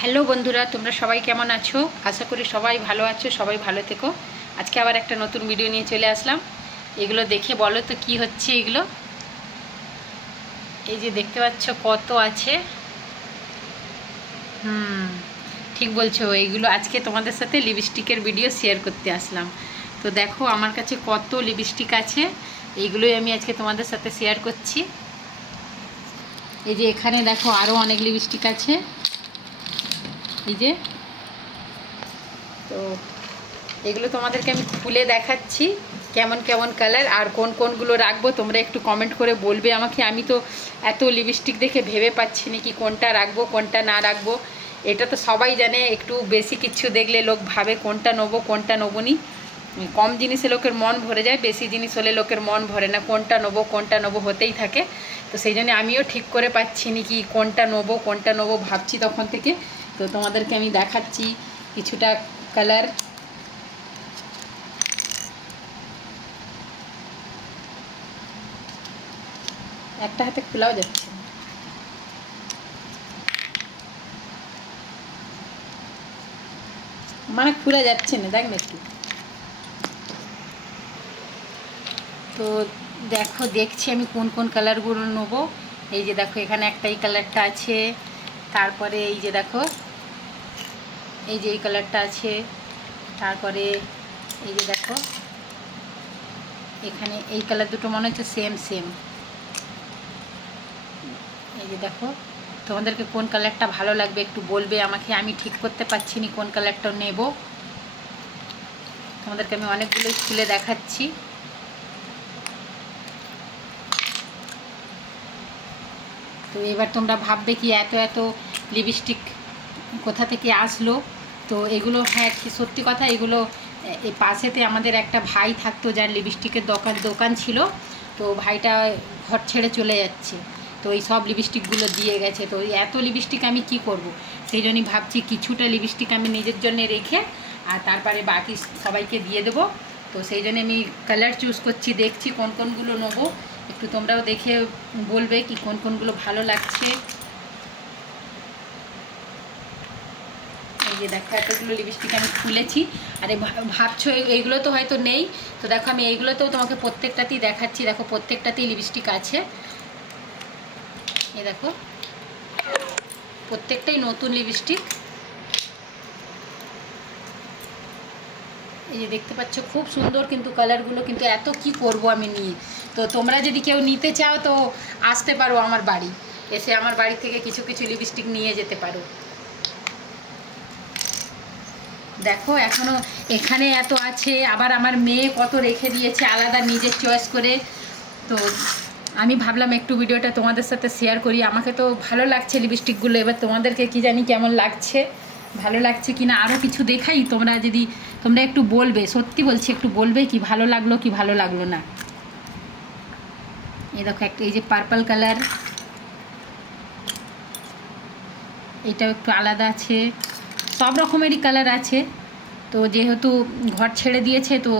Hello বন্ধুরা, তোমরা সবাই কেমন আছো? আশা করি সবাই ভালো আছো, সবাই ভালো থেকো। আজকে আবার একটা নতুন ভিডিও নিয়ে চলে আসলাম। এগুলো দেখে বলো তো কি হচ্ছে এগুলো? এই যে দেখতে পাচ্ছ কত আছে। হুম, ঠিক বলছো এইগুলো আজকে তোমাদের সাথে লিপস্টিকের ভিডিও শেয়ার করতে আসলাম। তো দেখো, আমার কাছে কত লিপস্টিক আছে, এইগুলোই আমি আজকে তোমাদের সাথে শেয়ার করছি। এই যে এখানে দেখো আরও অনেক লিপস্টিক আছে। যে। তো এগুলো তোমাদেরকে আমি খুলে দেখাচ্ছি, কেমন কেমন কালার আর কোন কোনগুলো রাখব, তোমরা একটু কমেন্ট করে বলবে আমাকে। আমি তো এত লিপস্টিক দেখে ভেবে পাচ্ছি না কি কোনটা রাখব, কোনটা না রাখব। এটা তো সবাই জানে, একটু বেশি কিছু দেখলে লোক ভাবে কোনটা নেব কোনটা নেব নি। কম জিনিসে লোকের মন ভরে যায়, বেশি জিনিস হলে লোকের মন ভরে না কোনটা নেব কোনটা নেব হতেই থাকে। তো সেই জন্য আমিও ঠিক করে পাচ্ছি নি কি কোনটা নেব কোনটা নেব ভাবছি তখন থেকে। তো তোমাদেরকে আমি দেখাচ্ছি কিছুটা কালার একটা হাতে খোলাও যাচ্ছে। মানে খুলে যাচ্ছে না দেখ না একটু। তো দেখো, দেখছি আমি কোন কোন কালারগুলো নেব। এই যে দেখো, এখানে একটা এই কালারটা আছে। তারপরে এই যে দেখো এই যে এই কালারটা আছে। তারপরে এই যে দেখো, এখানে এই কালার দুটো মনে হচ্ছে সেম সেম এই যে দেখো, তোমাদেরকে কোন কালারটা ভালো লাগবে একটু বলবে আমাকে। আমি ঠিক করতে পারছি না কোন কালারটা নেব। তোমাদেরকে আমি অনেকগুলোই খুলে দেখাচ্ছি। তো এবার তোমরা ভাববে কি এত এত লিপস্টিক কোথা থেকে আসলো? তো এগুলো হ্যাঁ সত্যি কথা, এগুলো এই পাশেতে আমাদের একটা ভাই থাকতো যার লিপস্টিকের দোকান দোকান ছিল। তো ভাইটা ঘর ছেড়ে চলে যাচ্ছে। তো এই সব লিপস্টিকগুলো দিয়ে গেছে। তো এত লিপস্টিক আমি কি করব? সেই জন্যই ভাবছি কিছুটা লিপস্টিক আমি নিজের জন্য রেখে আর তারপরে বাকি সবাইকে দিয়ে দেবো। তো সেই জন্য আমি কালার চুজ করছি, দেখছি কোন কোনগুলো নেব। একটু তোমরাও দেখে বলবে কি কোন কোনগুলো ভালো লাগছে। যে দেখো এতগুলো লিপস্টিক আমি খুলেছি। আর ভাবছ এই- এইগুলো তো হয়তো নেই। তো দেখো আমি এইগুলোতেও তোমাকে প্রত্যেকটাতেই দেখাচ্ছি। দেখো প্রত্যেকটাতেই লিপস্টিক আছে। এই দেখো। প্রত্যেকটাই নতুন লিপস্টিক এই যে দেখতে পাচ্ছ, খুব সুন্দর কিন্তু কালারগুলো কিন্তু এত কি করব আমি নিয়ে? তো তোমরা যদি কেউ নিতে চাও তো আসতে পারো আমার বাড়ি। এসে আমার বাড়ি থেকে কিছু কিছু লিপস্টিক নিয়ে যেতে পারো। দেখো, এখনও এখানে এত আছে, আবার আমার মেয়ে কত রেখে দিয়েছে, আলাদা নিজের চয়েস করে। তো আমি ভাবলাম একটু ভিডিওটা তোমাদের সাথে শেয়ার করি। আমাকে তো ভালো লাগছে লিপস্টিকগুলো এবার তোমাদেরকে কি জানি কেমন লাগছে, ভালো লাগছে কি না আরও কিছু দেখাই। তোমরা যদি, তোমরা একটু বলবে, সত্যি বলছি, একটু বলবে কি ভালো লাগল, কি ভালো লাগল না। এই দেখো, একটা, এই যে পার্পল কালার এটাও একটু আলাদা আছে। সব রকমেরই কালার আছে। তো যেহেতু ঘর ছেড়ে দিয়েছে, তো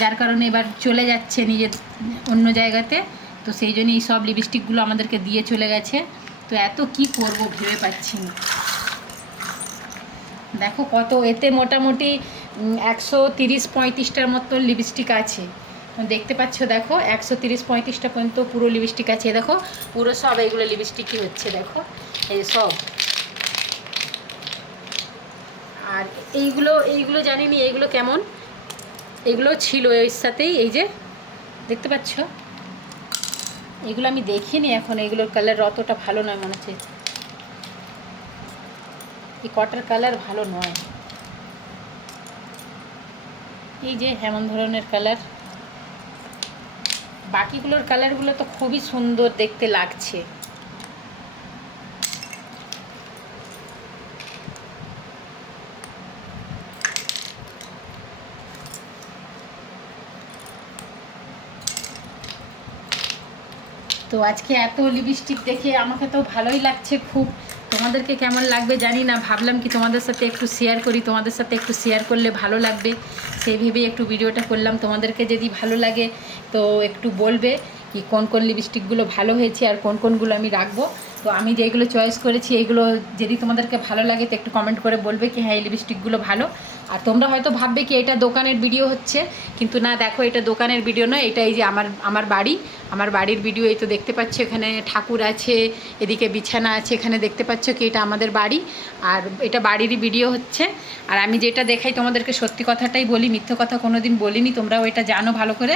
যার কারণে এবার চলে যাচ্ছে নিজের অন্য জায়গাতে। তো সেই জন্য এই সব লিপস্টিকগুলো আমাদেরকে দিয়ে চলে গেছে। তো এত কি করব ভেবে পাচ্ছি না। দেখো কত, এতে মোটামুটি একশো তিরিশ পঁয়ত্রিশটার মতো লিপস্টিক আছে। দেখতে পাচ্ছ দেখো, একশো তিরিশ পঁয়ত্রিশটা পর্যন্ত পুরো লিপস্টিক আছে। দেখো, পুরো সব এইগুলো লিপস্টিকই হচ্ছে, দেখো। এই সব। আর এইগুলো এইগুলো জানিনি এইগুলো কেমন? এগুলো ছিল এর সাথেই, এই যে, দেখতে পাচ্ছ? এগুলো আমি দেখিনি এখন, এগুলোর কালার অতটা ভালো নয় মনে হচ্ছে। এই কটার কালার ভালো নয়। এই যে এমন ধরনের কালার বাকিগুলোর কালারগুলো তো খুবই সুন্দর দেখতে লাগছে। তো আজকে এত লিপস্টিক দেখে আমাকে তো ভালোই লাগছে খুব। তোমাদেরকে কেমন লাগবে জানি না, ভাবলাম কি তোমাদের সাথে একটু শেয়ার করি, তোমাদের সাথে একটু শেয়ার করলে ভালো লাগবে। সেই ভেবেই একটু ভিডিওটা করলাম। তোমাদেরকে যদি ভালো লাগে তো একটু বলবে। কি কোন কোন লিপস্টিকগুলো ভালো হয়েছে আর কোন কোনগুলো আমি রাখব। তো আমি যেগুলো চয়েস করেছি এইগুলো যদি তোমাদেরকে ভালো লাগে তো একটু কমেন্ট করে বলবে কি হ্যাঁ এই লিপস্টিকগুলো ভালো। আর তোমরা হয়তো ভাববে কি, এটা দোকানের ভিডিও হচ্ছে। কিন্তু না, দেখো, এটা দোকানের ভিডিও নয়, এটা এই যে আমার আমার বাড়ি। আমার বাড়ির ভিডিও এই তো দেখতে পাচ্ছ, এখানে ঠাকুর আছে, এদিকে বিছানা আছে, এখানে দেখতে পাচ্ছ কি, এটা আমাদের বাড়ি। আর এটা বাড়িরই ভিডিও হচ্ছে। আর আমি যেটা দেখাই তোমাদেরকে সত্যি কথাটাই বলি, মিথ্যে কথা কোনো দিন বলিনি, তোমরাও এটা জানো ভালো করে।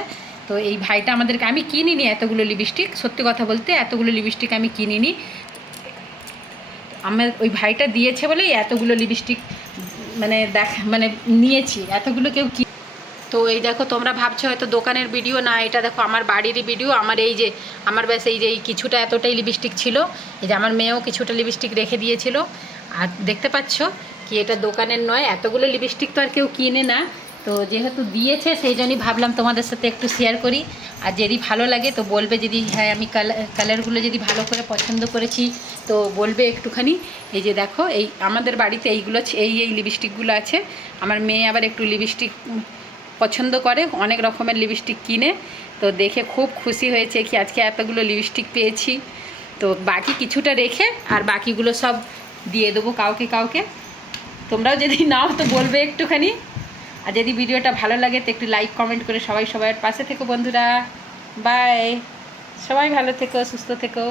তো এই ভাইটা আমাদেরকে, আমি কিনিনি এতগুলো লিপস্টিক সত্যি কথা বলতে এতগুলো লিপস্টিক আমি কিনিনি। আমার ওই ভাইটা দিয়েছে বলেই এতগুলো লিপস্টিক মানে দেখ মানে নিয়েছি, এতগুলো কেউ কি তো এই দেখো, তোমরা ভাবছ হয়তো দোকানের ভিডিও না, এটা দেখো আমার বাড়িরই ভিডিও আমার এই যে, আমার ব্যাস এই যে এই কিছুটা এতটাই লিপস্টিক ছিল, এই যে আমার মেয়েও কিছুটা লিপস্টিক রেখে দিয়েছিল। আর দেখতে পাচ্ছ কি এটা দোকানের নয়, এতগুলো লিপস্টিক তো আর কেউ কিনে না। তো যেহেতু দিয়েছে, সেই জন্যই ভাবলাম তোমাদের সাথে একটু শেয়ার করি। আর যদি ভালো লাগে তো বলবে যদি হ্যাঁ আমি কালার কালারগুলো যদি ভালো করে পছন্দ করেছি, তো বলবে একটুখানি। এই যে দেখো, এই আমাদের বাড়িতে এইগুলো এই এই লিপস্টিকগুলো আছে। আমার মেয়ে আবার একটু লিপস্টিক পছন্দ করে, অনেক রকমের লিপস্টিক কিনে। তো দেখে খুব খুশি হয়েছে কি আজকে এতগুলো লিপস্টিক পেয়েছি। তো বাকি কিছুটা রেখে আর বাকিগুলো সব দিয়ে দেবো কাউকে কাউকে। তোমরাও যদি নাও তো বলবে একটুখানি। আর যদি ভিডিওটা ভালো লাগে তো একটু লাইক কমেন্ট করে সবাই সবার পাশে থেকো বন্ধুরা। বাই সবাই ভালো থেকো, সুস্থ থেকো।